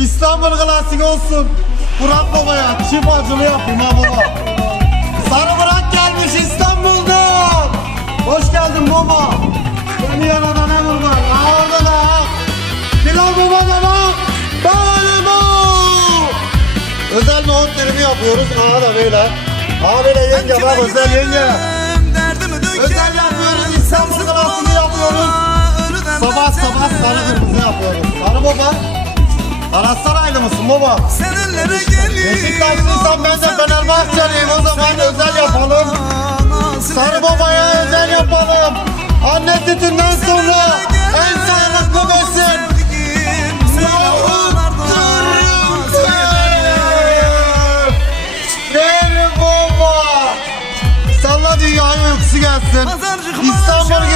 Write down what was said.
İstanbul klasik olsun. Burak babaya çift acılı yapayım ha baba. Sarı Burak gelmiş İstanbul'dan. Hoş geldin baba. Seni yanada ne vur var? Ha orada da. Bilal baba da bak. Bak. Özel nohutlarımı yapıyoruz. Aha da böyle. Aha böyle yenge bak özel yenge. Özel yapıyoruz. İstanbul klasini yapıyoruz. Sabah sabah sarı kırmızı yapıyoruz. Sarı baba. Galatasaraylı mısın baba? Senellere gelin Beşiktaşlıysan ben de Fenerbahçeliyim o zaman özel yapalım. Sarı babaya özel yapalım. Anne sütünden sonra en sağlıklı besin. Benim baba. Salla dünyaya uykusu gelsin. İstanbul.